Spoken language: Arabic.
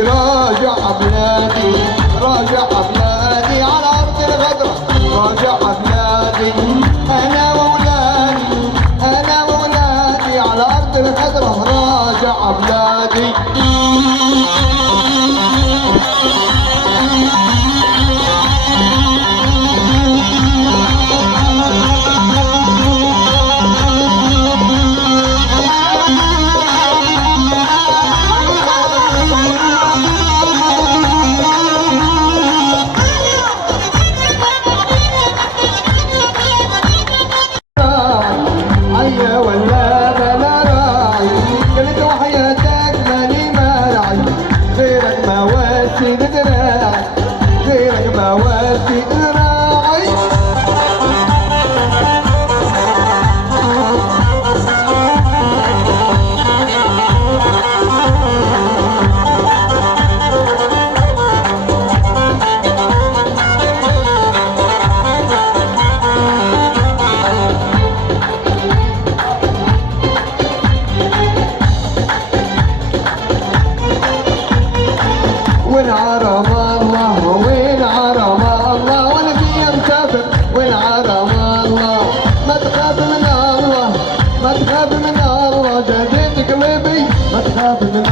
راجع بلادي راجع بلادي على أرض الغدرة راجع بلادي أنا وولادي على أرض الغدرة راجع بلادي غيرك ما واسي ذراعي وين عرم الله وين عرم الله وانا فيها مسافر وين عرم الله ما تخاف من الله ما تخاف من الله جديد قلبي ما تخاف من